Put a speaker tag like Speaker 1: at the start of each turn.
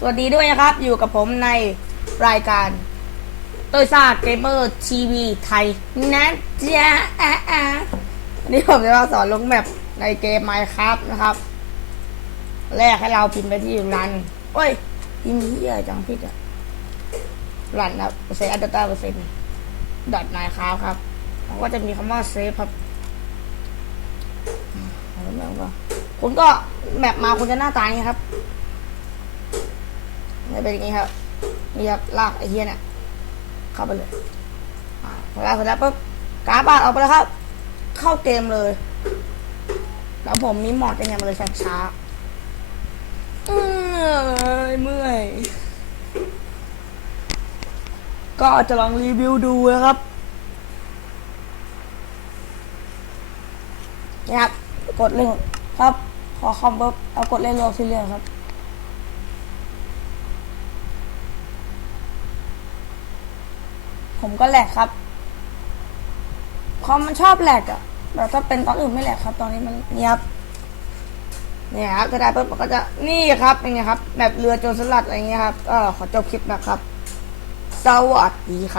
Speaker 1: สวัสดีด้วยนะครับ อยู่กับผมในรายการโตยซ่าเกมเมอร์ทีวีไทยนะจ๊ะอะอะนนี้ผมจะมาสอนลงแมปในเกม Minecraft นะครับ แรกให้เราพิมพ์ไปที่รันโอ้ยพิมพ์ที่อะจังผิดอะรันนะเปอร์เซ็นต์อัลต้าเปอร์เซ็นต์ดอทไมครับครับมันก็จะมีคำว่าเซฟครับแล้วก็คุณก็แมปมาคุณจะหน้าตาอย่างนี้ครับ เนี่ยเป็นอย่างนี้ครับนี่ครับลากไอ้เฮียเนี่ยเข้าไปเลยพอลากเสร็จแล้วปุ๊บกาบาดออกไปแล้วครับ เข้าเกมเลย แล้วผมมีหมอดยังไงมาเลยช้าช้าๆเอ้ยเมื่อย ก็จะลองรีวิวดูนะครับนี่ครับ กดเล่นครับ พอคอมปุ๊บเอากดเล่นโลกที่เรื่องครับ ผมก็แหลกครับคอมมันชอบแหลกอะแต่ถ้าเป็นตอนอื่นไม่แหลกครับ ตอนนี้มันเงียบเนี่ยครับจะได้ปุ๊บมันก็จะนี่ครับเป็นไงครับแบบเรือโจรสลัดอะไรเงี้ยครับก็ขอจบคลิปนะครับ สวัสดีครับ